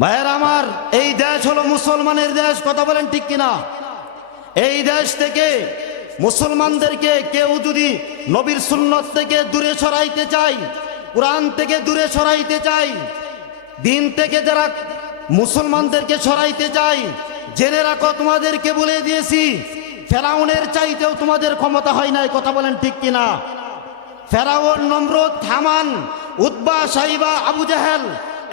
ভাইয়ের আমার, এই দেশ হলো মুসলমানের দেশ, কথা বলেন ঠিক কিনা? এই দেশ থেকে মুসলমানদেরকে কেউ যদি নবীর সুন্নত থেকে দূরে সরাইতে চায়, কোরআন থেকে দূরে সরাইতে চায়, দিন থেকে যারা মুসলমানদেরকে সরাইতে চায়, জেনে রাখো তোমাদেরকে বলে দিয়েছি, ফেরাউনের চাইতেও তোমাদের ক্ষমতা হয় নাই, কথা বলেন ঠিক কিনা? ফেরাউন, নমরুদ, হামান, উতবা, সাইবা, আবু জাহেল,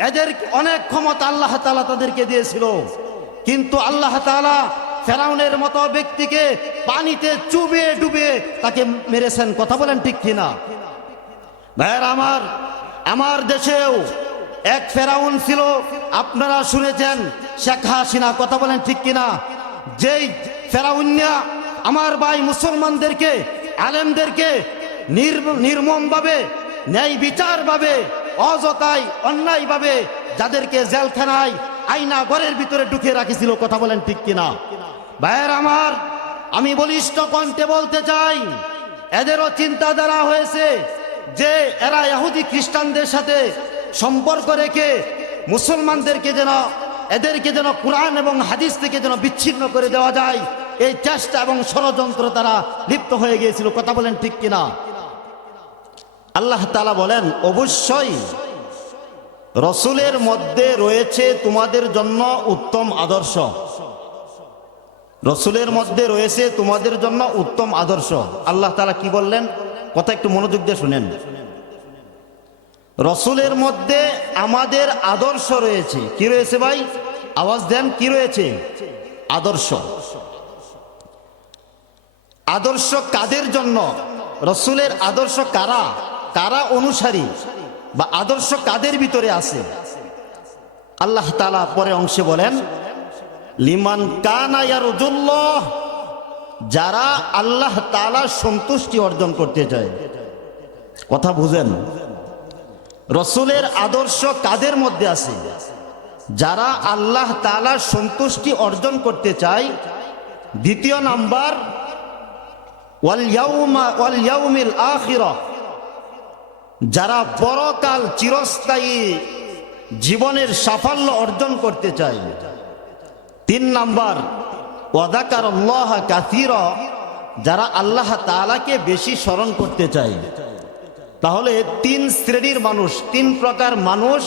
এদের অনেক ক্ষমতা আল্লাহ তাআলা তাদেরকে দিয়েছিল, কিন্তু আল্লাহ তাআলা ফেরাউনের মতো ব্যক্তিকে পানিতে চুবিয়ে ডুবিয়ে তাকে মেরেছেন, কথা বলেন ঠিক কিনা? ভাইয়ের আমার, আমার দেশেও এক ফেরাউন ছিল, আপনারা শুনেছেন, শেখ হাসিনা, কথা বলেন ঠিক কিনা? যেই ফেরাউনিয়া আমার ভাই মুসলমানদেরকে, আলেমদেরকে নির্মমভাবে, ন্যায় বিচারভাবে, অযথায় অন্যায়ভাবে যাদেরকে জেলখানায় আয়না ঘরের ভিতরে ঢুকিয়ে রাখিছিল, কথা বলেন ঠিক কিনা? ভাইয়ের আমার, আমি বলিষ্ঠ কণ্ঠে বলতে চাই, এদেরও চিন্তাধারা হয়েছে যে এরা ইহুদি খ্রিস্টানদের সাথে সম্পর্ক রেখে মুসলমানদেরকে যেন, এদেরকে যেন কোরআন এবং হাদিস থেকে যেন বিচ্ছিন্ন করে দেওয়া যায়, এই চেষ্টা এবং ষড়যন্ত্র তারা লিপ্ত হয়ে গিয়েছিল, কথা বলেন ঠিক কিনা? আল্লাহ তাআলা বলেন, অবশ্যই রসুলের মধ্যে রয়েছে তোমাদের জন্য উত্তম আদর্শ। রসুলের মধ্যে রয়েছে তোমাদের জন্য উত্তম আদর্শ। আল্লাহ তাআলা কি বললেন, কথা একটু মনোযোগ দিয়ে শুনেন। রসুলের মধ্যে আমাদের আদর্শ রয়েছে। কি রয়েছে ভাই? আওয়াজ দেন, কি রয়েছে? আদর্শ। আদর্শ কাদের জন্য? রসুলের আদর্শ কারা, কারা অনুসারী, বা আদর্শ কাদের ভিতরে আছে? আল্লাহ তাআলা পরে অংশে বলেন, লিমান কানা ইয়ারজুল্লাহ, যারা আল্লাহ তাআলার সন্তুষ্টি অর্জন করতে চায়। কথা বুঝেন? রসুলের আদর্শ কাদের মধ্যে আছে? যারা আল্লাহ তাআলার সন্তুষ্টি অর্জন করতে চায়। দ্বিতীয় নাম্বার, ওয়াল ইয়াউমিল আখিরাহ, যারা পরকাল চিরস্থায়ী জীবনের সাফল্য অর্জন করতে চায়। তিন নাম্বার, ওয়া যাকারাল্লাহ কাসীরা, যারা আল্লাহ তাআলাকে বেশি স্মরণ করতে চায়। তাহলে তিন শ্রেণীর মানুষ, তিন প্রকার মানুষ,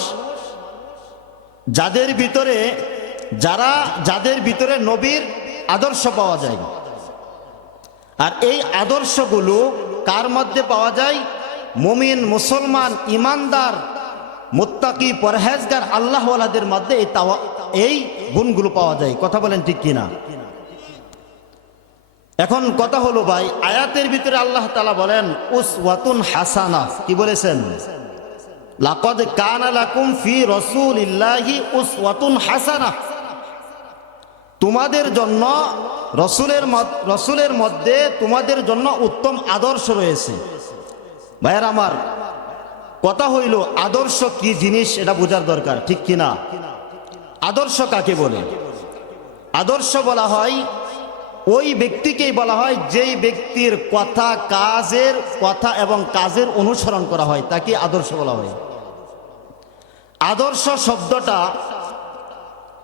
যাদের ভিতরে নবীর আদর্শ পাওয়া যায়। আর এই আদর্শগুলো কার মধ্যে পাওয়া যায়? মুমিন, মুসলমান, ইমানদার, মুত্তাকি, পরহেজগার আল্লাহওয়ালাদের মধ্যে এই গুণগুলো পাওয়া যায়, কথা বলেন ঠিক কিনা? এখন কথা হলো ভাই, আয়াতের ভিতরে আল্লাহ তাআলা বলেন উসওয়াতুন হাসানা। কি বলেছেন? লাকাদ কানা লাকুম ফি রাসূলিল্লাহি উসওয়াতুন হাসানা, তোমাদের জন্য রসুলের মধ্যে তোমাদের জন্য উত্তম আদর্শ রয়েছে। ভাইয়ের আমার, কথা হইল আদর্শ কি জিনিস এটা বোঝার দরকার, ঠিক কিনা? আদর্শ কাকে বলে? আদর্শ বলা হয় ওই ব্যক্তিকেই বলা হয় যেই ব্যক্তির কথা এবং কাজের অনুসরণ করা হয়, তাকে আদর্শ বলা হয়। আদর্শ শব্দটা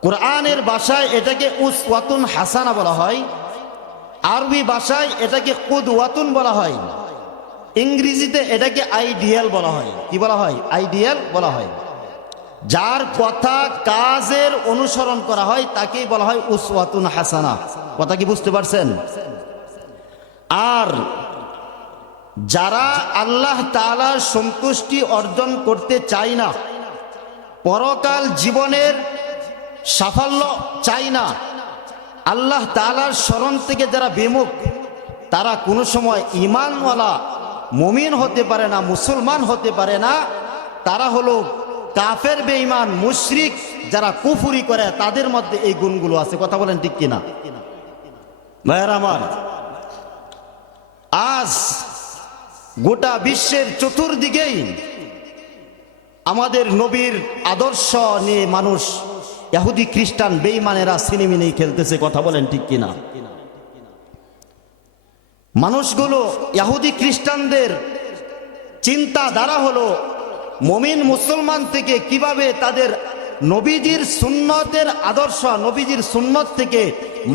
কোরআনের ভাষায় এটাকে উসওয়াতুন হাসানা বলা হয়, আরবি ভাষায় এটাকে কুদওয়াতুন বলা হয়, ইংরেজিতে এটাকে আইডিয়াল বলা হয়। কি বলা হয়? আইডিয়াল বলা হয়। যার কথা কাজের অনুসরণ করা হয় তাকেই বলা হয় উসওয়াতুন হাসানা। কথা কি বুঝতে পারছেন? আর যারা আল্লাহ তাআলার সন্তুষ্টি অর্জন করতে চায় না, পরকাল জীবনের সাফল্য চায় না, আল্লাহ তাআলার স্মরণ থেকে যারা বিমুখ, তারা কোনো সময় ঈমানওয়ালা মুমিন হতে পারে না, মুসলমান হতে পারে না। তারা হলো কাফের, বেঈমান, মুশরিক, যারা কুফরি করে, তাদের মধ্যে এই গুণগুলো আছে। কথা বলেন ঠিক কিনা? ভাইয়েরা আমার, আজ গোটা বিশ্বের চতুর্দিকেই আমাদের নবীর আদর্শ নিয়ে মানুষ, ইহুদি খ্রিস্টান বেঈমানেরা সিনেমিনি খেলতেছে। কথা বলেন ঠিক কিনা? মানুষগুলো, ইহুদি খ্রিস্টানদের চিন্তাধারা হলো মুমিন মুসলমান থেকে কিভাবে তাদের নবীজির সুন্নতের আদর্শ, নবীজির সুন্নত থেকে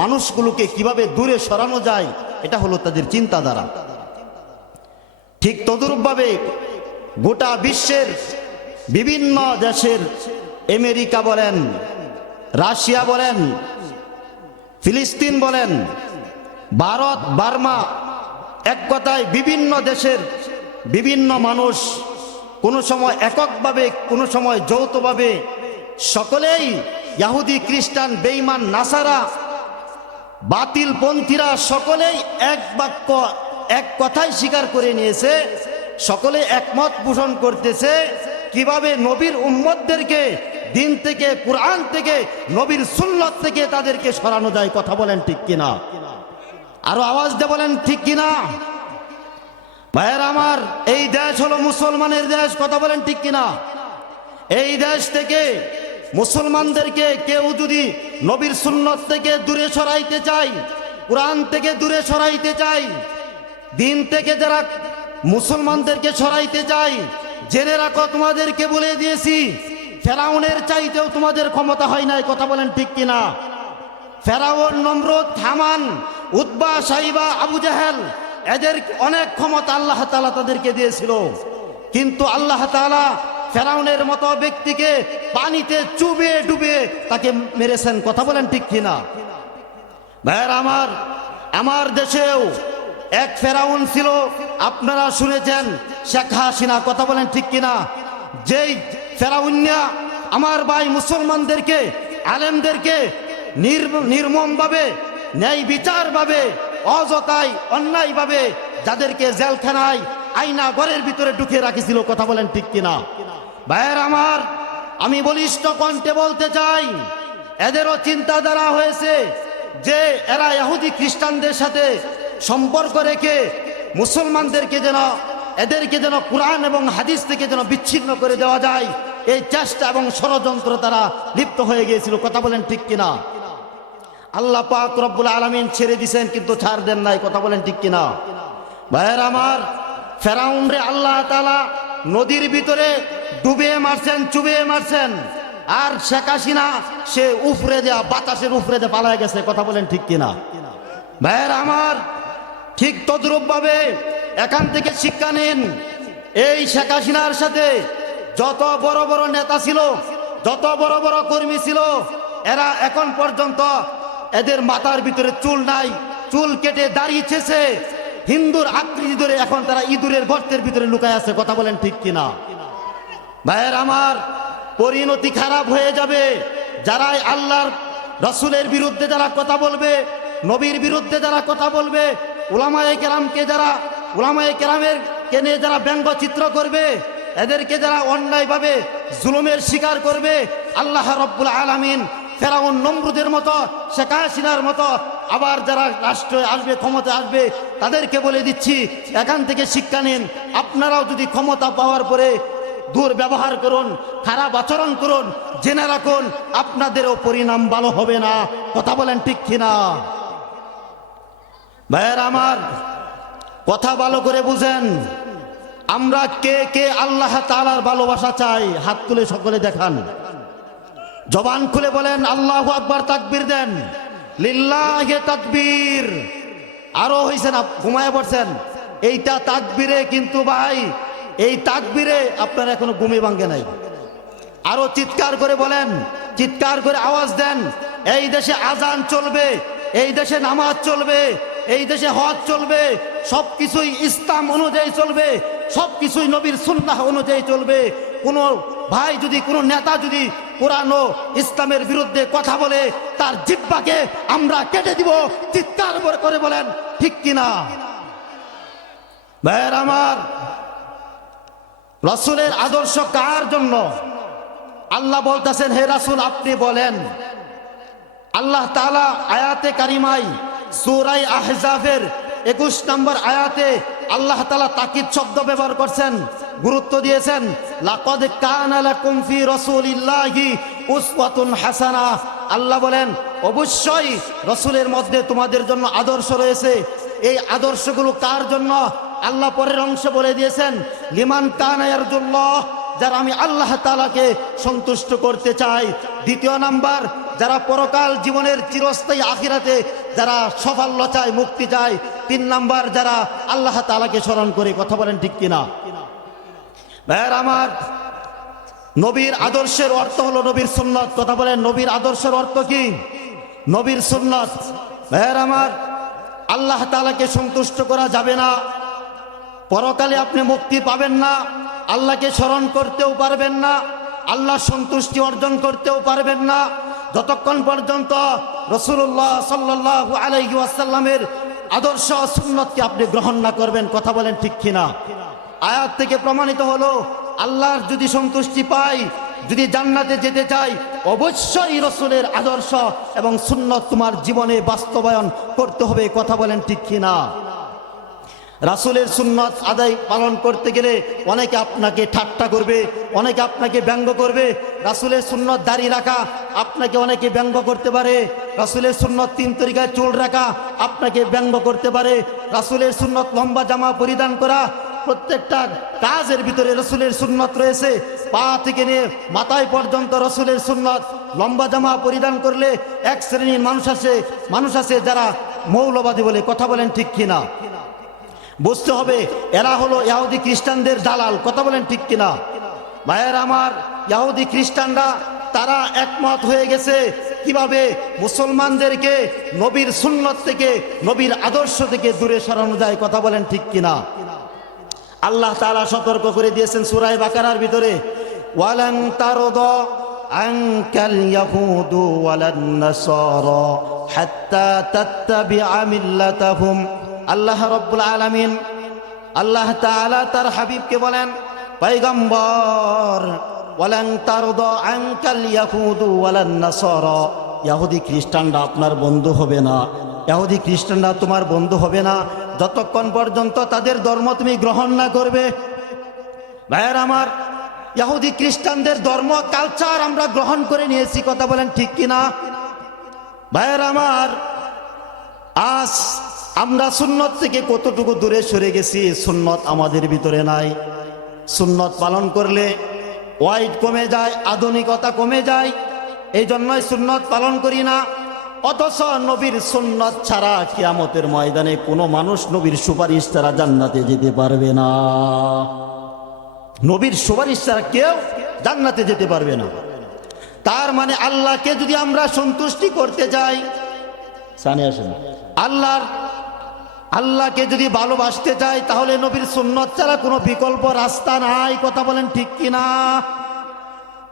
মানুষগুলোকে কিভাবে দূরে সরানো যায়, এটা হলো তাদের চিন্তাধারা। ঠিক তদ্রূপভাবে গোটা বিশ্বের বিভিন্ন দেশের, আমেরিকা বলেন, রাশিয়া বলেন, ফিলিস্তিন বলেন, ভারত, বার্মা, এক কথায় বিভিন্ন দেশের বিভিন্ন মানুষ কোনো সময় এককভাবে, কোনো সময় যৌথভাবে, সকলেই ইহুদি, খ্রিস্টান, বেঈমান, নাসারা, বাতিল পন্থীরা সকলেই এক বাক্য, এক কথাই স্বীকার করে নিয়েছে, সকলে একমত পোষণ করতেছে কিভাবে নবীর উম্মতদেরকে দিন থেকে, কুরআন থেকে, নবীর সুন্নত থেকে তাদেরকে সরানো যায়। কথা বলেন ঠিক কিনা? আরো আওয়াজ দিয়ে বলেন ঠিক কিনা? ভাইয়ের আমার, এই দেশ হলো মুসলমানের দেশ। কথা বলেন ঠিক কিনা? এই দেশ থেকে মুসলমানদেরকে কেউ যদি নবীর সুন্নত থেকে দূরে সরাইতে চায়, কুরআন থেকে দূরে সরাইতে চায়, দিন থেকে যারা মুসলমানদেরকে সরাইতে চায়, জেনে রাখো তোমাদেরকে বলে দিয়েছি, ফেরাউনের চাইতেও তোমাদের ক্ষমতা হয় নাই। কথা বলেন ঠিক কিনা? ফেরাউন, নমরুদ, হামান, উতবা, সাইবা, আবু জাহেল, এদের অনেক ক্ষমতা আল্লাহ তাআলা তাদেরকে দিয়েছিল, কিন্তু আল্লাহ তাআলা ফেরাউনের মতো ব্যক্তিকে পানিতে চুবিয়ে ডুবিয়ে তাকে মেরেছেন। কথা বলেন ঠিক কিনা? ভাইয়ের আমার, আমার দেশেও এক ফেরাউন ছিল, আপনারা শুনেছেন, শেখ হাসিনা। কথা বলেন ঠিক কিনা? যেই ফেরাউনিয়া আমার ভাই মুসলমানদেরকে, আলেমদেরকে নির্মমভাবে, ন্যায় বিচারভাবে, অযথায় অন্যায়ভাবে যাদেরকে জেলখানায়, আয়না ঘরের ভিতরে ঢুকিয়ে রাখিছিল। কথা বলেন ঠিক কিনা? ভাইয়ের আমার, আমি বলিষ্ঠ কণ্ঠে বলতে চাই, এদেরও চিন্তাধারা হয়েছে যে এরা ইহুদি খ্রিস্টানদের সাথে সম্পর্ক রেখে মুসলমানদেরকে যেন, এদেরকে যেন কুরআন এবং হাদিস থেকে যেন বিচ্ছিন্ন করে দেওয়া যায়, এই চেষ্টা এবং ষড়যন্ত্র তারা লিপ্ত হয়ে গিয়েছিল। কথা বলেন ঠিক কিনা? আল্লাহ পাক রব্বুল আলামিন ছেড়ে দিয়েছেন, কিন্তু ছাড় দেন নাই। কথা বলেন ঠিক কিনা? ভাইয়ের আমার, ফেরাউন রে আল্লাহ তাআলা নদীর ভিতরে ডুবিয়ে মারছেন, চুবিয়ে মারছেন, আর শেখ হাসিনা সে উফরে দেয়া, বাতাসের উফরে দিয়ে পালায় গেছে। কথা বলেন ঠিক কিনা? ভাইয়ের আমার, ঠিক তদ্রূপ ভাবে এখান থেকে শিক্ষা নিন। এই শেখ হাসিনার সাথে যত বড় বড় নেতা ছিল, যত বড় বড় কর্মী ছিল, এরা এখন পর্যন্ত এদের মাথার ভিতরে চুল নাই, চুল কেটে দাঁড়িয়েছে, হিন্দুর আকৃতি ধরে এখন তারা ইঁদুরের গর্তের ভিতরে লুকায় আছে। কথা বলেন ঠিক কিনা? ভাইয়ের আমার, পরিণতি খারাপ হয়ে যাবে। যারা আল্লাহর রাসূলের বিরুদ্ধে যারা কথা বলবে, নবীর বিরুদ্ধে যারা কথা বলবে, উলামায়ে কেরামকে যারা, উলামায়ে কেরামের কে নিয়ে যারা ব্যঙ্গচিত্র করবে, এদেরকে যারা অন্যায়ভাবে জুলুমের শিকার করবে, আল্লাহ রাব্বুল আলামিন ফেরাউন, নমরুদের মতো, শেখ হাসিনার মতো আবার যারা রাষ্ট্রে আসবে, ক্ষমতা আসবে, তাদেরকে বলে দিচ্ছি, এখান থেকে শিক্ষা নিন। আপনারাও যদি ক্ষমতা পাওয়ার পরে দুর্ব্যবহার করুন, খারাপ আচরণ করুন, জেনে রাখুন আপনাদেরও পরিণাম ভালো হবে না। কথা বলেন ঠিক কিনা? ভাইয়ের আমার, কথা ভালো করে বুঝেন। আমরা কে কে আল্লাহ তাআলার ভালোবাসা চাই? হাত তুলে সকলে দেখান, জবান খুলে বলেন আল্লাহু আকবার, তাকবীর দেন, লিল্লাহি তাকবীর। আরো হইছেন, ঘুমায় পড়ছেন, এইটা তাকবীরে, কিন্তু ভাই এই তাকবীরে আপনার এখনো ঘুমে ভাঙ্গে নাই। আরো চিৎকার করে বলেন, চিৎকার করে আওয়াজ দেন। এই দেশে আজান চলবে, এই দেশে নামাজ চলবে, এই দেশে হজ চলবে, সবকিছুই ইসলাম অনুযায়ী চলবে, সবকিছুই নবীর সুন্নাহ অনুযায়ী চলবে। কোনো ভাই যদি, কোনো নেতা যদি কোরআন ও ইসলামের বিরুদ্ধে কথা বলে, তার জিহ্বাকে আমরা কেটে দিব। চিৎকার করে বলেন ঠিক কিনা? ভাইয়ের আমার, রাসূলের আদর্শ কার জন্য? আল্লাহ বলতেছেন, হে রাসূল আপনি বলেন। আল্লাহ তাআলা আয়াতে কারিমায় সূরা আহজাবের 21 নম্বর আয়াতে আল্লাহ তাআলা তাকিদ শব্দ ব্যবহার করছেন, গুরুত্ব দিয়েছেন। লাকাদ কানা লাকুম ফি রাসূলিল্লাহি উসওয়াতুন হাসানা। আল্লাহ বলেন, অবশ্যই রাসূলের মধ্যে তোমাদের জন্য আদর্শ রয়েছে। এই আদর্শগুলো কার জন্য? আল্লাহ পরের অংশ বলে দিয়েছেন, লিমান কানা ইয়ারজুল্লাহ, যারা আমি আল্লাহ তাআলাকে সন্তুষ্ট করতে চাই। দ্বিতীয় নাম্বার, যারা পরকাল জীবনের চিরস্থায়ী আখিরাতে যারা সাফল্য চায়, মুক্তি চায়। 3 নাম্বার, যারা আল্লাহ তাআলাকে স্মরণ করে। কথা বলেন ঠিক কিনা? ভাইয়ের আমার, নবীর আদর্শের অর্থ হলো নবীর সুন্নাত। কথা বলেন, নবীর আদর্শের অর্থ কি? নবীর সুন্নাত। ভাইয়ের আমার, আল্লাহ তাআলাকে সন্তুষ্ট করা যাবে না, পরকালে আপনি মুক্তি পাবেন না, আল্লাহকে স্মরণ করতেও পারবেন না, আল্লাহ সন্তুষ্টি অর্জন করতেও পারবেন না যতক্ষণ পর্যন্ত রাসূলুল্লাহ সাল্লাল্লাহু আলাইহি ওয়াসাল্লামের আদর্শ সুন্নাতকে আপনি গ্রহণ না করবেন। কথা বলেন ঠিক কিনা? আয়াত থেকে প্রমাণিত হলো, আল্লাহর যদি সন্তুষ্টি পাই, যদি জান্নাতে যেতে চাই, অবশ্যই রাসূলের আদর্শ এবং সুন্নাত তোমার জীবনে বাস্তবায়ন করতে হবে। কথা বলেন ঠিক কিনা? রাসূলের সুন্নাত আদায় পালন করতে গেলে অনেকে আপনাকে ঠাট্টা করবে, অনেকে আপনাকে ব্যঙ্গ করবে। রাসূলের সুন্নাত দাড়ি রাখা আপনাকে অনেকে ব্যঙ্গ করতে পারে। রাসূলের সুন্নাত 3 তরিকায় চুল রাখা আপনাকে ব্যঙ্গ করতে পারে। রাসূলের সুন্নাত লম্বা জামা পরিধান করা, প্রত্যেকটা কাজের ভিতরে রাসূলের সুন্নাত রয়েছে। পা থেকে নিয়ে মাথায় পর্যন্ত রাসূলের সুন্নাত। লম্বা জামা পরিধান করলে এক শ্রেণীর মানুষ আছে যারা মৌলবাদী বলে। কথা বলেন ঠিক কিনা? বুঝতে হবে, এরা হলো ইহুদি খ্রিস্টানদের দালাল। কথা বলেন ঠিক কিনা? ভাইয়ের আমার, ইহুদি খ্রিস্টানরা তারা একমত হয়ে গেছে কিভাবে মুসলমানদেরকে নবীর সুন্নাত থেকে, নবীর আদর্শ থেকে দূরে সরানো যায়। কথা বলেন ঠিক কিনা? আল্লাহ তাআলা সতর্ক করে দিয়েছেন সূরা বাকারার ভিতরে, ওয়ালান তারদা আনকাল ইয়াহুদু ওয়ালান নাসারা হাত্তা তাত্তাবিআ মিল্লাতাহুম। আল্লাহ রাব্বুল আলামিন, আল্লাহ তাআলা তার হাবিবকে বলেন, পয়গম্বর, ওয়ালান তারদা আনকাল ইয়াহুদু ওয়ালান নাসারা, ইহুদি খ্রিস্টানরা আপনার বন্ধু হবে না, ইহুদি খ্রিস্টানরা তোমার বন্ধু হবে না যতক্ষণ পর্যন্ত তাদের ধর্ম তুমি গ্রহণ না করবে। ভাইয়ের আমার, ইহুদি খ্রিস্টানদের ধর্ম কালচার আমরা গ্রহণ করে নিয়েছি। কথা বলেন ঠিক কিনা? ভাইয়ের আমার, আজ আমরা সুন্নত থেকে কতটুকু দূরে সরে গেছি। সুন্নত আমাদের ভিতরে নাই। সুন্নত পালন করলে ওয়াইড কমে যায়, আধুনিকতা কমে যায়, এই জন্যই সুন্নত পালন করি না। অথচ নবীর সুন্নাত ছাড়া কিয়ামতের ময়দানে কোনো মানুষ নবীর সুপারিশ ছাড়া জান্নাতে যেতে পারবে না। নবীর সুপারিশ ছাড়া কেউ জান্নাতে যেতে পারবে না। তার মানে আল্লাহকে যদি আমরা সন্তুষ্টি করতে যাই, সামনে আসেন, আল্লাহকে যদি ভালোবাসতে চাই, তাহলে নবীর সুন্নাত ছাড়া কোনো বিকল্প রাস্তা নাই। কথা বলেন ঠিক কিনা?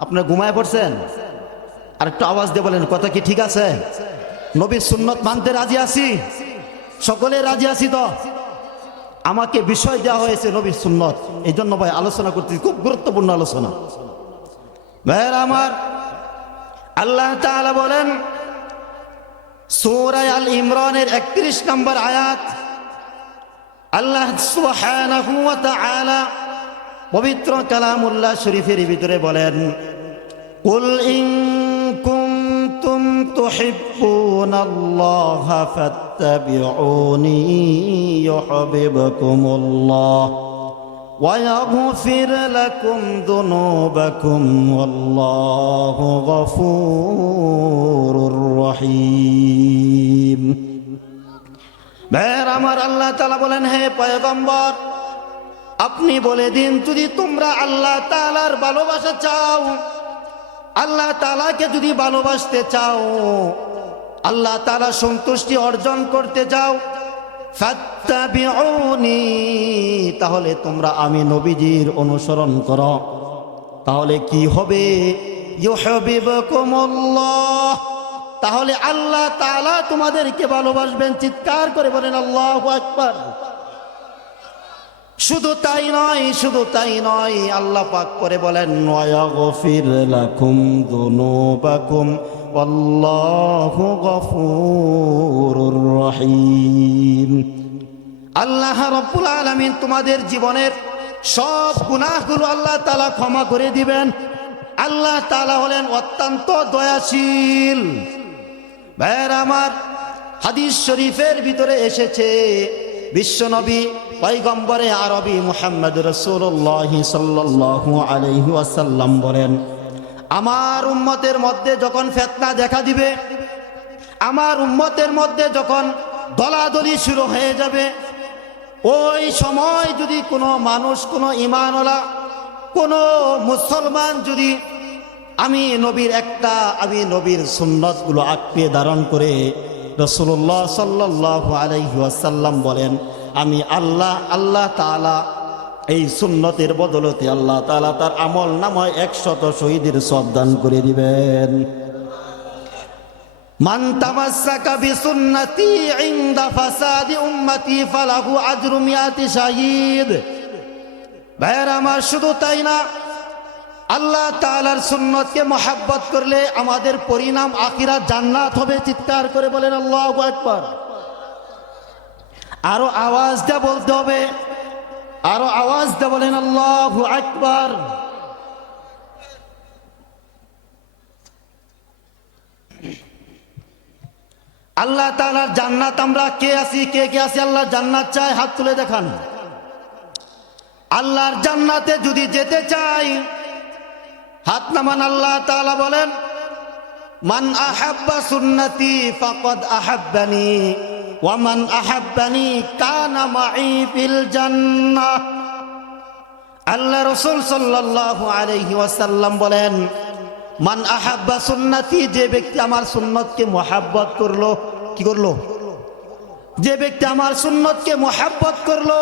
আপনারা ঘুমায় পড়ছেন? আর একটু আওয়াজ দিয়ে বলেন, কথা কি ঠিক আছে? নবীর সুন্নাত মানতে রাজি আছি? সকলে রাজি আছি তো? আমাকে বিষয় দেওয়া হয়েছে নবীর সুন্নাত, এই জন্য ভাই আলোচনা করতেছি, খুব গুরুত্বপূর্ণ আলোচনা। ভাইয়েরা আমার, আল্লাহ তাআলা বলেন সূরা আল ইমরানের 31 নম্বর আয়াত, আল্লাহ সুবহানাহু ওয়া তাআলা পবিত্র কালামুল্লাহ শরীফের ভিতরে বলেন, কুল ইন কুনতুম তুহিব্বুনাল্লাহা ফাত্তাবিউনি ইউহিব্বুকুমুল্লাহ ওয়া ইয়াগফির লাকুম যুনুবাকুম ওয়াল্লাহু গফুরুর রহিম। ভাইয়ের আমার, আল্লাহ তাআলা বলেন, হে পয়গম্বর, আপনি বলে দিন, যদি তোমরা আল্লাহ তাআলার ভালোবাসা চাও, আল্লাহ তাআলাকে যদি ভালোবাসতে চাও, আল্লাহ তাআলা সন্তুষ্টি অর্জন করতে চাও, ফাত্তাবিউনি, তাহলে তোমরা আমি নবীজির অনুসরণ করো। তাহলে কি হবে? ইউহিব্বুকুমুল্লাহ, তাহলে আল্লাহ তাআলা তোমাদেরকে ভালোবাসবেন। চিৎকার করে বলেন আল্লাহু আকবার। শুধু তাই নয়, আল্লাহ পাক করে বলেন, ওয়া ইয়াগফির লাকুম যুনুবাকুম ওয়াল্লাহু গফুরুর রহিম। আল্লাহ রাব্বুল আলামিন তোমাদের জীবনের সব গুনাহগুলো আল্লাহ তাআলা ক্ষমা করে দিবেন। আল্লাহ তাআলা হলেন অত্যন্ত দয়াশীল। ভাইয়েরা আমার, হাদিস শরীফের ভিতরে এসেছে, বিশ্বনবী পয়গম্বরে আরবি মুহাম্মদ রাসূলুল্লাহ সাল্লাল্লাহু আলাইহি ওয়াসাল্লাম বলেন, আমার উম্মতের মধ্যে যখন ফিতনা দেখা দিবে, আমার উম্মতের মধ্যে যখন দলাদলি শুরু হয়ে যাবে, ওই সময় যদি কোনো মানুষ, কোনো ঈমানওয়ালা, কোনো মুসলমান যদি আমি নবীর সুন্নতগুলো আঁকড়ে ধারণ করে, রাসূলুল্লাহ সাল্লাল্লাহু আলাইহি ওয়াসাল্লাম বলেন, আমি আল্লাহ তাআলা এই সুন্নতের বদলতে আল্লাহ তাআলা তার আমল নামায় 100 শহীদের সওয়াব দান করে দিবেন। মান তামাসসাকা বিসুন্নতি ইনদা ফাসাদি উম্মতি ফালাহু আজরু মিয়াতি শাহীদ। ভাইয়েরা আমার, শুধু তাই না, আল্লাহ তাআলার সুন্নতকে মহব্বত করলে আমাদের পরিণাম আখিরাত জান্নাত হবে। চিৎকার করে বলেন আল্লাহু আকবার। আরো আওয়াজ দিয়ে বলতে হবে, আরো আওয়াজ দিয়ে বলেন আল্লাহু আকবার। আল্লাহ তাআলার জান্নাত, আমরা কে আছি, কে আছি আল্লাহ জান্নাত চাই? হাত তুলে দেখান। আল্লাহর জান্নাতে যদি যেতে চাই, হাত নামান। আল্লাহ তাআলা বলেন, মান আহাব্বা সুন্নতি ফাকাদ আহাব্বানি ওয়া মান আহাব্বানি কানা মাই ফিল জান্নাহ। আল্লাহ রাসূল সাল্লাল্লাহু আলাইহি ওয়াসাল্লাম বলেন, মান আহাব্বা সুন্নতি, যে ব্যক্তি আমার সুন্নতকে মহব্বত করলো, কি করলো? যে ব্যক্তি আমার সুন্নতকে মহব্বত করলো,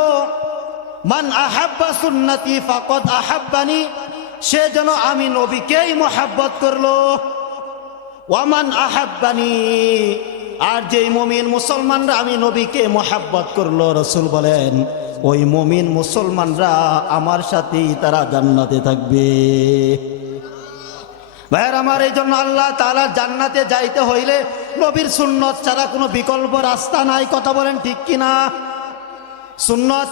মান আহাব্বা সুন্নতি ফাকাদ আহাব্বানি, সে যেন আমি নবীকেই মহব্বত করলো। ওয়ামান আহাব্বানি, আর যেই মুমিন মুসলমানরা আমি নবীকে মহব্বত করলো, রাসূল বলেন ওই মুমিন মুসলমানরা আমার সাথেই তারা জান্নাতে থাকবে। ভাইয়ের আমার, এই জন্য আল্লাহ তাআলা জান্নাতে যাইতে হইলে নবীর সুন্নত ছাড়া কোনো বিকল্প রাস্তা নাই। কথা বলেন ঠিক কিনা? সুন্নত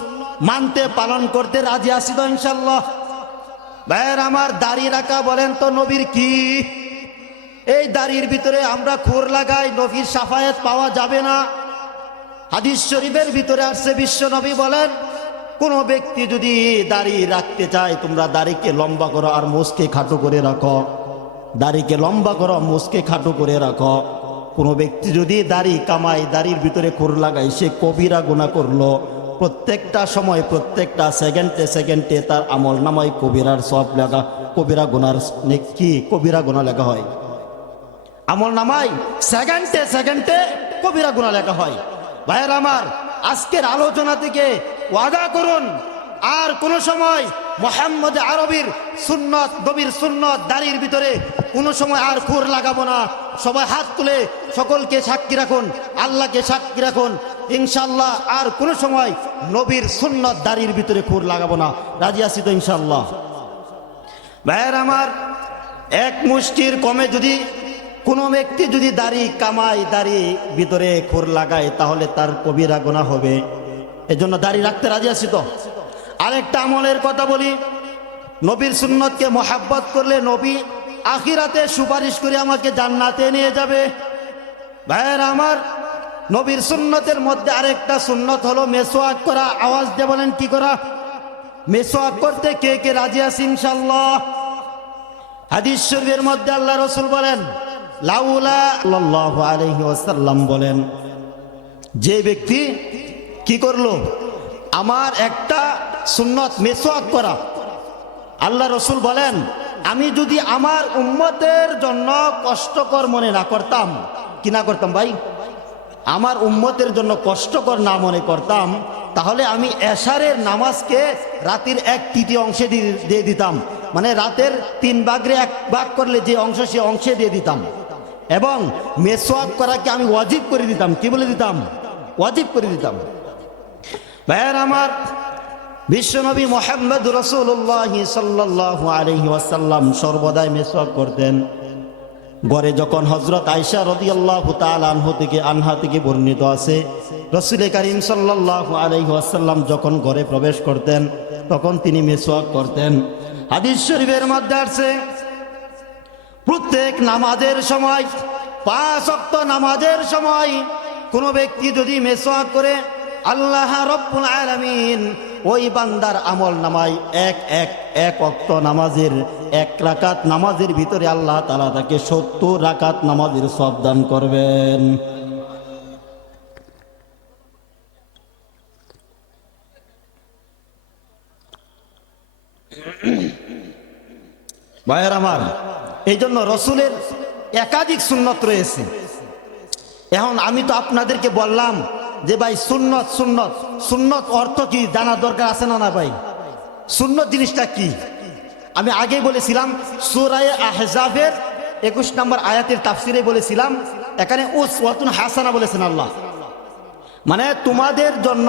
মানতে পালন করতে রাজি আছি তো ইনশাআল্লাহ? ভাইয়ের আমার, দাড়ি রাখা বলেন তো নবীর কি? এই দাড়ির ভিতরে আমরা খুর লাগাই, নবীর শাফায়াত পাওয়া যাবে না। হাদিস শরীফের ভিতরে আসছে, বিশ্ব নবী বলেন, কোন ব্যক্তি যদি দাড়ি রাখতে চায়, তোমরা দাড়িকে লম্বা করো আর মুছকে খাটো করে রাখো। দাড়িকে লম্বা করো, মুছকে খাটো করে রাখো। কোনো ব্যক্তি যদি দাড়ি কামায়, দাড়ির ভিতরে খুর লাগায়, সে কবিরা গুনাহ করলো। প্রত্যেকটা সময়, প্রত্যেকটা সেকেন্ডে তার আমল নামায় কবিরার সওয়াব লেখা, কবিরা গুনার কি কবিরা গুনাহ লেখা হয়। আমল নামায় সেকেন্ডে কবিরা গুনাহ লেখা হয়। ভাইয়ের আমার, আজকের আলোচনা থেকে ওয়াদা করুন, আর কোন সময় মুহাম্মদ আরবির সুন্নত, নবীর সুন্নত দাড়ির ভিতরে কোন সময় আর খুর লাগাবো না। সবাই হাত তুলে সকলকে সাক্ষী রাখুন, আল্লাহকে সাক্ষী রাখুন, ইনশাআল্লাহ আর কোন সময় নবীর সুন্নত দাড়ির ভিতরে খুর লাগাবো না। রাজি আছি তো ইনশাআল্লাহ? ভাইয়ের আমার, এক মুষ্টির কমে যদি কোনো ব্যক্তি যদি দাড়ি কামায়, দাড়ি ভিতরে খুর লাগায়, তাহলে তার কবিরা গুনাহ হবে। এজন্য দাড়ি রাখতে রাজি আছি তো? আরেকটা আমলের কথা বলি, নবীর সুন্নতকে মহব্বত করলে নবী আখিরাতে সুপারিশ করে আমাকে জান্নাতে নিয়ে যাবে। ভাইয়ের আমার, নবীর সুন্নতের মধ্যে আরেকটা সুন্নত হলো মেসওয়াক করা। আওয়াজ দিয়ে বলেন কি করা? মেসওয়াক করতে কে কে রাজি আছি ইনশাআল্লাহ? হাদিস শরীফের মধ্যে আল্লাহ রাসূল বলেন, লাউলা সাল্লাল্লাহু আলাইহি ওয়াসাল্লাম বলেন, যে ব্যক্তি কি করলো, আমার একটা সুন্নত মেসওয়াক করা, আল্লাহ রাসূল বলেন, আমি যদি আমার উম্মতের জন্য কষ্টকর মনে না করতাম, কি না করতাম ভাই? আমার উম্মতের জন্য কষ্টকর না মনে করতাম, তাহলে আমি এশারের নামাজকে রাতের 1/3 অংশে দিয়ে দিতাম। মানে রাতের 3 ভাগের 1 ভাগ করলে যে অংশ, সে অংশে দিয়ে দিতাম। এবং মেসওয়াক করাকে আমি ওয়াজিব করে দিতাম। কি বলে দিতাম? ওয়াজিব করে দিতাম। ভাইয়ের আমার, বিশ্বনবী মুহাম্মদ রাসূলুল্লাহ সাল্লাল্লাহু আলাইহি ওয়াসাল্লাম সর্বদাই মেসওয়াক করতেন। ঘরে যখন হযরত আয়েশা রাদিয়াল্লাহু তাআলা আনহা থেকে বর্ণিত আছে, রাসূল করিম সাল্লাল্লাহু আলাইহি ওয়াসাল্লাম যখন ঘরে প্রবেশ করতেন, তখন তিনি মেসওয়াক করতেন। হাদিস শরীফের মধ্যে আছে, প্রত্যেক নামাজের সময়, 5 ওয়াক্ত নামাজের সময় কোনো ব্যক্তি যদি মেসওয়াক করে, আল্লাহ রব্বুল আলামিন ওই বান্দার আমল নামায় এক ওয়াক্ত নামাজের 1 রাকাত নামাজের ভিতরে আল্লাহ তাআলা তাকে 70 রাকাত নামাজের সওয়াব দান করবেন। ভাইয়ের আমার, এই জন্য রসুলের একাধিক সুন্নত রয়েছে। এখন আমি তো আপনাদেরকে বললাম যে ভাই সুন্নত সুন্নত সুন্নত অর্থ কি জানার দরকার আছে না? না ভাই, সুন্নত জিনিসটা কি আমি আগেই বলেছিলাম। সূরা আহজাবের 21 নম্বর আয়াতের তাফসিরে বলেছিলাম, এখানে উসওয়াতুন হাসানা বলেছেন আল্লাহ, মানে তোমাদের জন্য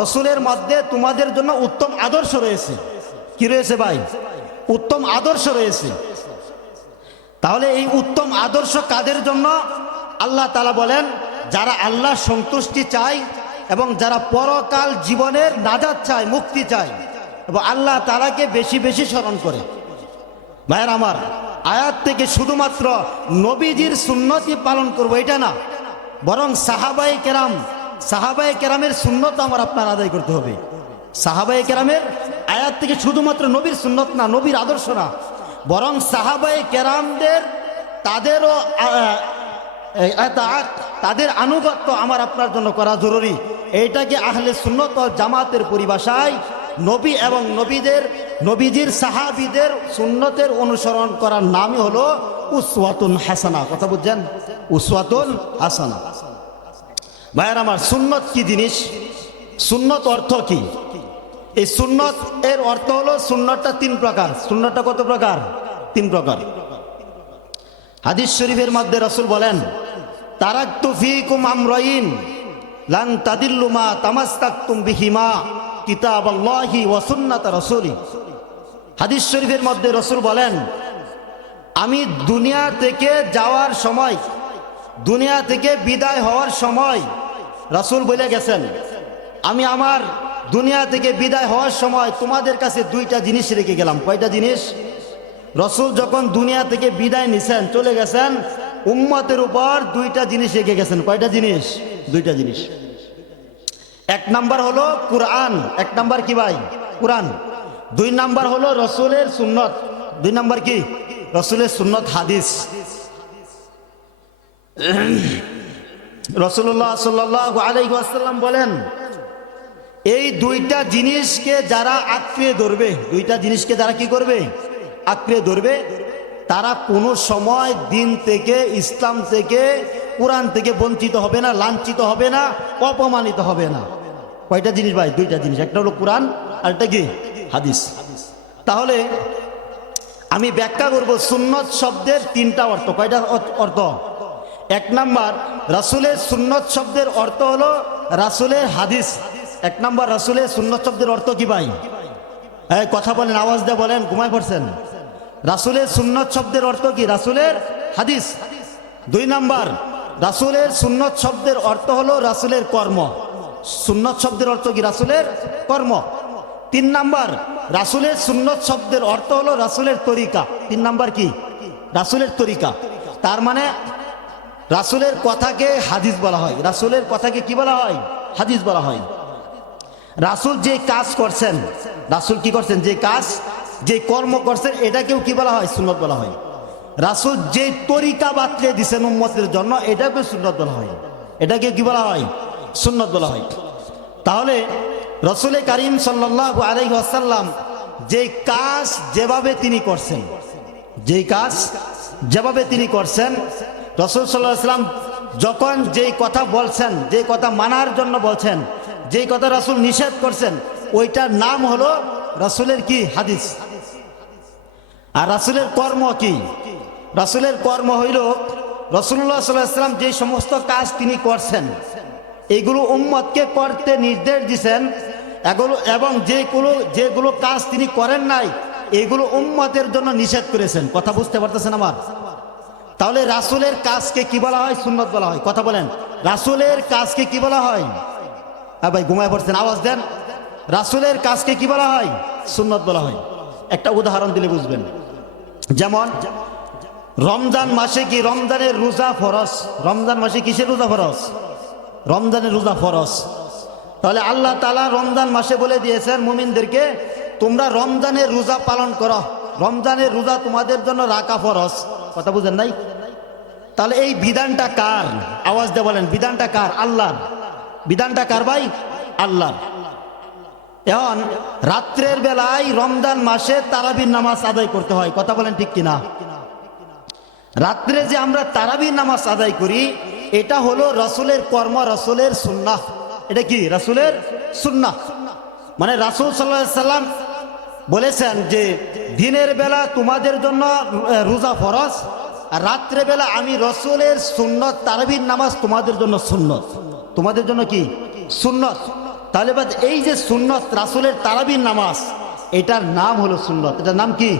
রসুলের মধ্যে তোমাদের জন্য উত্তম আদর্শ রয়েছে। কি রয়েছে ভাই? উত্তম আদর্শ রয়েছে। তাহলে এই উত্তম আদর্শ কাদের জন্য? আল্লাহ তাআলা বলেন, যারা আল্লাহ সন্তুষ্টি চায় এবং যারা পরকাল জীবনের নাজাত চায়, মুক্তি চায় এবং আল্লাহ তাআলাকে বেশি বেশি স্মরণ করে। ভাইয়ের আমার, আয়াত থেকে শুধুমাত্র নবীজির সুন্নতই পালন করবো এটা না, বরং সাহাবায়ে কেরামের সুন্নত আমার আপনার আদায় করতে হবে। সাহাবায়ে কেরামের আয়াত থেকে শুধুমাত্র নবীর সুন্নত না, নবীর আদর্শ না, বরং সাহাবায়ে কেরামদের তাদের আনুগত্য আমার আপনার জন্য করা জরুরি। এইটাকে আহলে সুন্নত ও জামাতের পরিভাষায় নবী এবং নবীজির সাহাবীদের সুন্নতের অনুসরণ করার নামই হলো উসওয়াতুন হাসানা। কথা বুঝছেন? উসওয়াতুন হাসানা। ভাইয়ের আমার, সুন্নত কি জিনিস? সুন্নত অর্থ কি? এই সুন্নত এর অর্থ হলো, সুন্নতটা 3 প্রকার। সুন্নতটা কত প্রকার? 3 প্রকার। হাদিস শরীফের মধ্যে রাসূল বলেন, তারাকতু ফীকুম আমরাইন লান তাদিল্লু মা তামাসসাকতুম বিহিমা কিতাবাল্লাহি ওয়া সুন্নাত রাসূলি। হাদিস শরীফের মধ্যে রাসূল বলেন, আমি দুনিয়া থেকে যাওয়ার সময়, দুনিয়া থেকে বিদায় হওয়ার সময় রাসূল বলে গেছেন, আমি আমার দুনিয়া থেকে বিদায় হওয়ার সময় তোমাদের কাছে 2টা জিনিস রেখে গেলাম। কয়টা জিনিস? রাসূল যখন দুনিয়া থেকে বিদায় নিছেন, চলে গেছেন, উম্মতের উপর 2টা জিনিস রেখে গেছেন। কয়টা জিনিস? 2টা জিনিস। 1 নাম্বার হলো কুরআন। 1 নাম্বার কি ভাই? কুরআন। 2 নাম্বার হলো রাসূলের সুন্নত। 2 নাম্বার কি? রাসূলের সুন্নত, হাদিস। রাসূলুল্লাহ সাল্লাল্লাহু আলাইহি ওয়াসাল্লাম বলেন, এই 2টা জিনিসকে যারা আঁকড়ে ধরবে, 2টা জিনিসকে যারা কি করবে? আঁকড়ে ধরবে, তারা কোনো সময় দিন থেকে, ইসলাম থেকে, কোরআন থেকে বঞ্চিত হবে না, লাঞ্ছিত হবে না, অপমানিত হবে না। কয়টা জিনিস ভাই? 2টা জিনিস। একটা হলো কোরআন, আর একটা কি? হাদিস। তাহলে আমি ব্যাখ্যা করব সুন্নত শব্দের 3টা অর্থ। কয়টা অর্থ? 1 নাম্বার, রাসূলের সুন্নত শব্দের অর্থ হলো রাসূলের হাদিস। 1 নাম্বার, রাসূলের সুন্নত শব্দের অর্থ কি ভাই? এই কথা বলেন, আওয়াজ দিয়ে বলেন, ঘুমায় পড়ছেন। রাসূলের সুন্নত শব্দের অর্থ কি? রাসূলের হাদিস। 2 নাম্বার, রাসূলের সুন্নত শব্দের অর্থ হলো রাসূলের কর্ম। সুন্নত শব্দের অর্থ কি? রাসূলের কর্ম। 3 নাম্বার, রাসূলের সুন্নত শব্দের অর্থ হলো রাসূলের তরিকা। 3 নাম্বার কি? রাসূলের তরিকা। তার মানে রাসূলের কথাকে হাদিস বলা হয়। রাসূলের কথাকে কি বলা হয়? হাদিস বলা হয়। রাসূল যে কাজ করছেন, রাসূল কি করছেন, যে কাজ, যে কর্ম করছেন, এটাকেও কি বলা হয়? সুন্নত বলা হয়। রাসূল যে তরিকা বাতলে দিয়েছেন উম্মতের জন্য, এটাকেও সুন্নত বলা হয়। এটাকে কি বলা হয়? সুন্নত বলা হয়। তাহলে রাসূল কারীম সাল্লাল্লাহু আলাইহি ওয়াসাল্লাম যে কাজ যেভাবে তিনি করছেন, যেই কাজ যেভাবে তিনি করছেন, রাসূল সাল্লাল্লাহু আলাইহি ওয়াসাল্লাম যখন যেই কথা বলছেন, যে কথা মানার জন্য বলছেন, যেই কথা রাসূল নিষেধ করছেন, ওইটার নাম হলো রাসূলের কি? হাদিস। আর রাসূলের কর্ম কি? রাসূলের কর্ম হইল রাসূলুল্লাহ সাল্লাল্লাহু আলাইহি ওয়াসাল্লাম যে সমস্ত কাজ তিনি করছেন, এইগুলো উম্মতকে করতে নির্দেশ দিয়েছেন, এবং যেগুলো কাজ তিনি করেন নাই, এগুলো উম্মতের জন্য নিষেধ করেছেন। কথা বুঝতে পারতেছেন আমার? তাহলে রাসূলের কাজকে কি বলা হয়? সুন্নত বলা হয়। কথা বলেন, রাসূলের কাজকে কি বলা হয়? হ্যাঁ ভাই, ঘুমায় পড়ছেন, আওয়াজ দেন। রাসূলের কাজকে কি বলা হয়? সুন্নত বলা হয়। একটা উদাহরণ দিলে বুঝবেন। যেমন রমজান মাসে কি রমজানের রোজা ফরজ? রমজান মাসে কিসের রোজা ফরজ? রমজানের রোজা ফরজ। তাহলে আল্লাহ তাআলা রমজান মাসে বলে দিয়েছেন মুমিনদেরকে, তোমরা রমজানের রোজা পালন করো, রমজানের রোজা তোমাদের জন্য রাখা ফরজ। কথা বুঝেন নাই? তাহলে এই বিধানটা কার? আওয়াজ দিয়ে বলেন, বিধানটা কার? আল্লাহর। বিধানটা কার ভাই? আল্লাহর। এখন রাত্রের বেলায় রমজান মাসে তারাবির নামাজ আদায় করতে হয়। কথা বলেন ঠিক কিনা? রাত্রে যে আমরা তারাবির নামাজ আদায় করি, এটা হলো রাসূলের কর্ম, রাসূলের সুন্নাহ। এটা কি? রাসূলের সুন্নাহ। মানে রাসূল সাল্লাল্লাহু আলাইহি সাল্লাম বলেছেন যে দিনের বেলা তোমাদের জন্য রোজা ফরজ, আর রাত্রে বেলা আমি রাসূলের সুন্নত তারাবির নামাজ তোমাদের জন্য সুন্নত। তোমাদের জন্য কি? সুন্নত। তাহলে এই যে সুন্নত রাসূলের তারাবির নামাজ, এটার নাম হলো সুন্নত। এটার নাম কি?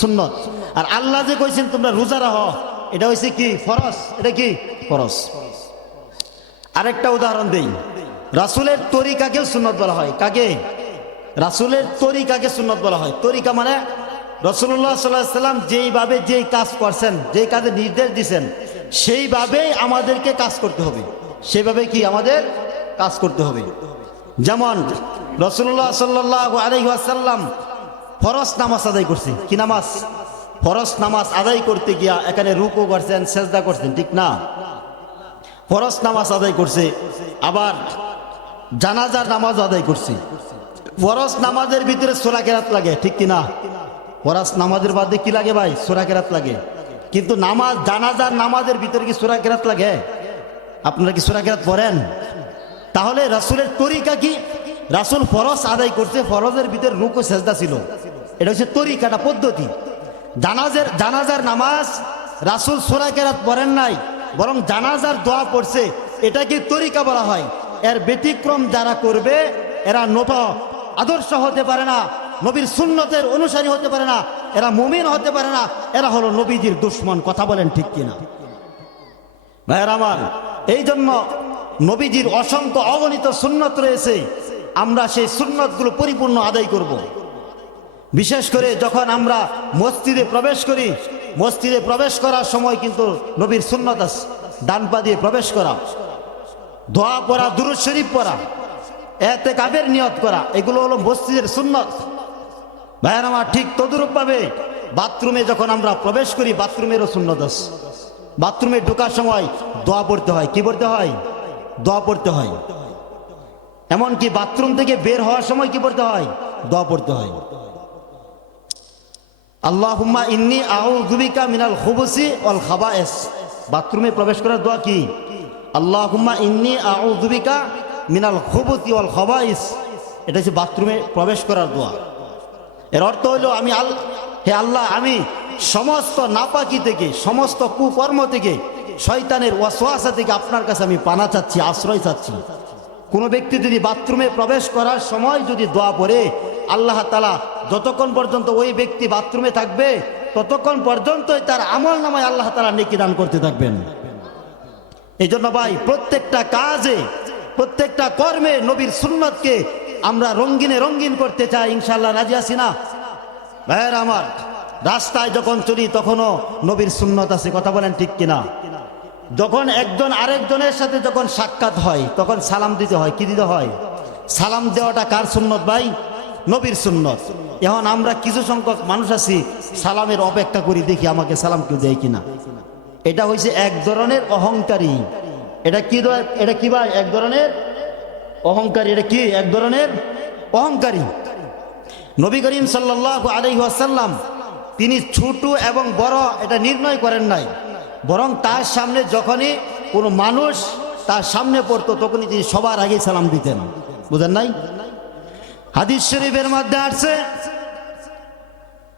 সুন্নত। আর আল্লাহ যে কইছেন তোমরা রোজা রাখো, এটা হইছে কি? ফরজ। এটা কি? ফরজ। আরেকটা উদাহরণ দেই, রাসূলের তরিকাকে সুন্নত বলা হয়। কাকে? রাসূলের তরিকাকে সুন্নত বলা হয়। তরিকা মানে রাসূলুল্লাহ সাল্লাল্লাহু আলাইহি সাল্লাম যেইভাবে যেই কাজ করছেন, যেই কাজে নির্দেশ দিয়েছেন, সেইভাবেই আমাদেরকে কাজ করতে হবে। সেইভাবে কি আমাদের কাজ করতে হবে। যেমন রাসূলুল্লাহ সাল্লাল্লাহু আলাইহি ওয়াসাল্লাম ফরজ নামাজ আদায় করছে। কি নামাজ? ফরজ নামাজ আদায় করতে গিয়া এখানে রুকু করছেন, সেজদা করছেন, ঠিক না? ফরজ নামাজ আদায় করছে, আবার জানাজার নামাজ আদায় করছে। ফরজ নামাজের ভিতরে সূরা কেরাত লাগে, ঠিক কিনা? ফরজ নামাজের বাদে কি লাগে ভাই? সূরা কেরাত লাগে। কিন্তু নামাজ, জানাজার নামাজের ভিতরে কি সূরা কেরাত লাগে? আপনারা কি সূরা কেরাত পড়েন? তাহলে রাসূলের তরিকা কি? রাসূল ফরজ আদায় করছে, ফরজের ভিতরে রুকু সেজদা ছিল। এটা হচ্ছে তরিকাটা, পদ্ধতি। জানাজার নামাজ রাসূল সূরা কেরাত পড়েন নাই, বরং জানাজার দোয়া পড়ছে। এটা কি তরিকা বলা হয়। এর ব্যতিক্রম যারা করবে, এরা আদর্শ হতে পারে না, নবীর সুন্নতের অনুসারী হতে পারে না, এরা মুমিন হতে পারে না, এরা হলো নবীজির দুশমন। কথা বলেন ঠিক কিনা ভাইয়ের আমার? এই জন্য নবীজির অসংখ্য অগণিত সুন্নত রয়েছে, আমরা সেই সুন্নতগুলো পরিপূর্ণ আদায় করব। বিশেষ করে যখন আমরা মসজিদে প্রবেশ করি, মসজিদে প্রবেশ করার সময় কিন্তু নবীর সুন্নত আছে। ডান পা দিয়ে প্রবেশ করা, দোয়া পড়া, দুরূদ শরীফ পড়া, ইতিকাফের নিয়ত করা, এগুলো হলো মসজিদের সুন্নত। ভাইয়ের আমার, ঠিক তদুরূপভাবে বাথরুমে যখন আমরা প্রবেশ করি, বাথরুমেরও সুন্নত আছে। বাথরুমে ঢোকার সময় দোয়া পড়তে হয়। কি পড়তে হয়? দোয়া পড়তে হয়। এমনকি বাথরুম থেকে বের হওয়ার সময় কি পড়তে হয়? দোয়া পড়তে হয়। আল্লাহুম্মা ইন্নী আউযু বিকা মিনাল খুবুসি ওয়াল খাবায়েস। বাথরুমে প্রবেশ করার দোয়া কি? আল্লাহুম্মা ইন্নী আউযু বিকা মিনাল খুবুসি ওয়াল খাবায়েস। এটা হচ্ছে বাথরুমে প্রবেশ করার দোয়া। এর অর্থ হলো হে আল্লাহ, আমি সমস্ত নাপাকি থেকে, সমস্ত কুকর্ম থেকে, শয়তানের ওয়াসওয়াসা থেকে আপনার কাছে আমি পানা চাচ্ছি, আশ্রয় চাচ্ছি। কোনো ব্যক্তি যদি বাথরুমে প্রবেশ করার সময় যদি দোয়া পড়ে, আল্লাহ তাআলা যতক্ষণ পর্যন্ত ওই ব্যক্তি বাথরুমে থাকবে, ততক্ষণ পর্যন্তই তার আমল নামায় আল্লাহ তাআলা নেকি দান করতে থাকবেন। এই জন্য ভাই, প্রত্যেকটা কাজে, প্রত্যেকটা কর্মে নবীর সুন্নতকে আমরা রঙিন করতে চাই। ইনশাআল্লাহ রাজি আছি না ভাইয়ের আমার? রাস্তায় যখন চলি তখনও নবীর সুন্নত আছে। কথা বলেন ঠিক কিনা? যখন একজন আরেকজনের সাথে যখন সাক্ষাৎ হয়, তখন সালাম দিতে হয়। কি দিতে হয়? সালাম দেওয়াটা কার সুন্নত ভাই? নবীর সুন্নত। এখন আমরা কিছু সংখ্যক মানুষ আছি, সালামের অপেক্ষা করি, দেখি আমাকে সালাম কেউ দেয় কিনা। এটা হয়েছে এক ধরনের অহংকারী। এটা কি ভাই? এক ধরনের অহংকারী। এটা কি? এক ধরনের অহংকারী। নবী করিম সাল্লাল্লাহু আলাইহি ওয়াসাল্লাম তিনি ছোট এবং বড় এটা নির্ণয় করেন নাই, বরং তার সামনে যখনই কোনো মানুষ তার সামনে পড়তো, তখনই তিনি সবার আগে সালাম দিতেন। বুঝেন নাই? হাদিস শরীফের মধ্যে আসছে,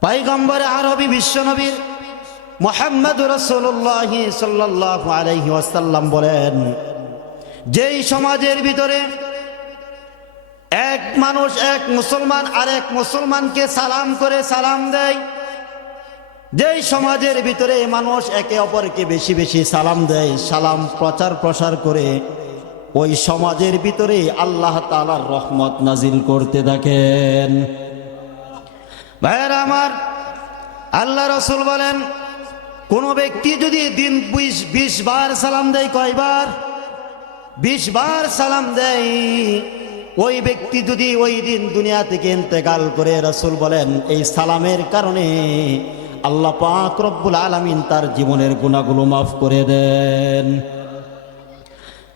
পয়গম্বর আরবি বিশ্বনবী মুহাম্মদুর রাসূলুল্লাহ সাল্লাল্লাহু আলাইহি ওয়াসাল্লাম বলেন, যেই সমাজের ভিতরে এক মানুষ, এক মুসলমান আরেক মুসলমানকে সালাম করে সালাম দেয়, যেই সমাজের ভিতরে মানুষ একে অপরকে বেশি বেশি সালাম দেয়, সালাম প্রচার প্রসার করে, ওই সমাজের ভিতরে আল্লাহ তাআলার রহমত নাজিল করতে থাকেন। ভাইয়েরা আমার, আল্লাহ রাসূল বলেন, কোন ব্যক্তি যদি দিন 20 বার সালাম দেয়, কয়বার? 20 বার সালাম দেয়, ওই ব্যক্তি যদি ওই দিন দুনিয়া থেকে ইন্তেকাল করে, রাসূল বলেন এই সালামের কারণে আল্লাহ পাক রব্বুল আলামিন তার জীবনের গুনাহগুলো মাফ করে দেন।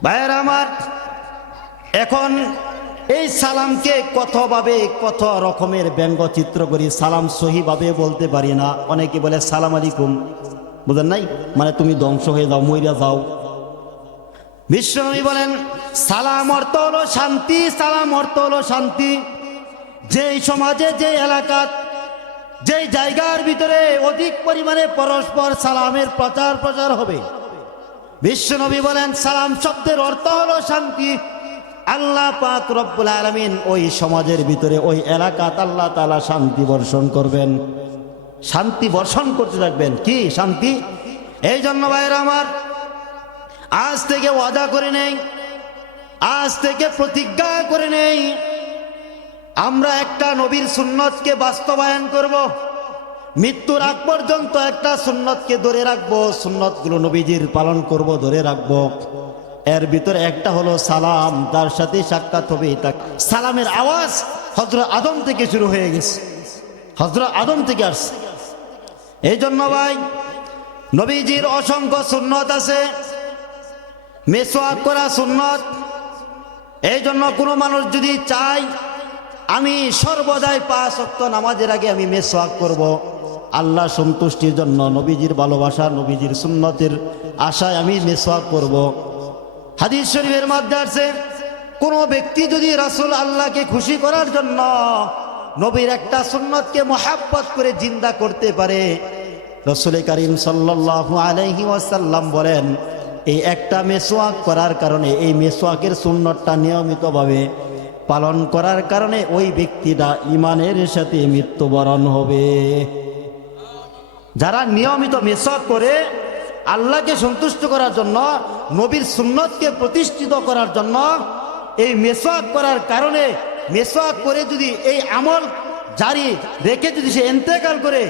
ভাইয়েরা আমার, এখন এই সালামকে কতভাবে কত রকমের ব্যঙ্গচিত্র করি, সালাম সহিভাবে বলতে পারি না। অনেকে বলে সালাম আলাইকুম, বুঝেন নাই, মানে তুমি ধ্বংস হয়ে যাও, মইরা যাও। বিশ্বনবী বলেন সালাম অর্থ হলো শান্তি, সালাম অর্থ হলো শান্তি। যেই সমাজে, যে এলাকা, যেই জায়গার ভিতরে অধিক পরিমাণে পরস্পর সালামের প্রচার হবে, বিশ্বনবী বলেন সালাম শব্দের অর্থ হলো শান্তি। আল্লাহ পাক রব্বুল আলামিন ওই সমাজের ভিতরে, ওই এলাকাত আল্লাহ তাআলা শান্তি বর্ষণ করবেন, শান্তি বর্ষণ করতে থাকবেন। কি শান্তি? এই জন্য ভাইরা আমার, আজ থেকে ওয়াদা করে নেই, আজ থেকে প্রতিজ্ঞা করে নেই, আমরা একটা নবীর সুন্নতকে বাস্তবায়ন করব। মৃত্যুর আগ পর্যন্ত একটা সুন্নতকে ধরে রাখবো, সুন্নতগুলো নবীজির পালন করব, ধরে রাখবো। এর ভিতরে একটা হলো সালাম, তার সাথে সাক্ষাৎ হবে। সালামের আওয়াজ হযরত আদম থেকে শুরু হয়ে গেছে, হযরত আদম থেকে আসছে। এই জন্য ভাই, নবীজির অসংখ্য সুন্নত আছে। মেসওয়াক করা সুন্নত। এই জন্য কোনো মানুষ যদি চায় আমি সর্বদাই 5 ওয়াক্ত নামাজের আগে আমি মেসওয়াক করব, আল্লাহ সন্তুষ্টির জন্য, নবীজির ভালোবাসা, নবীজির সুন্নতের আশায় আমি মেসওয়াক করব। হাদিস শরীফের মধ্যে আছে, কোন ব্যক্তি যদি রাসূল আল্লাহকে খুশি করার জন্য নবীর একটা সুন্নতকে মহাব্বত করে জিন্দা করতে পারে, রাসূল করিম সাল্লাল্লাহু আলাইহি ওয়াসাল্লাম বলেন এই একটা মেসওয়াক করার কারণে, এই মেসওয়াকের সুন্নতটা নিয়মিতভাবে পালন করার কারণে ওই ব্যক্তিটা ঈমানের সাথে মৃত্যুবরণ হবে। যারা নিয়মিত মেসওয়াক করে আল্লাহকে সন্তুষ্ট করার জন্য, নবীর সুন্নতকে প্রতিষ্ঠিত করার জন্য, এই মেসওয়াক করার কারণে, মেসওয়াক করে যদি এই আমল জারি রেখে যদি সে ইন্তেকাল করে,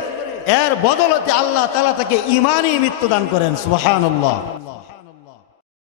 এর বদলতে আল্লাহ তাআলা তাকে ঈমানী মৃত্যু দান করেন। সুবহানাল্লাহ।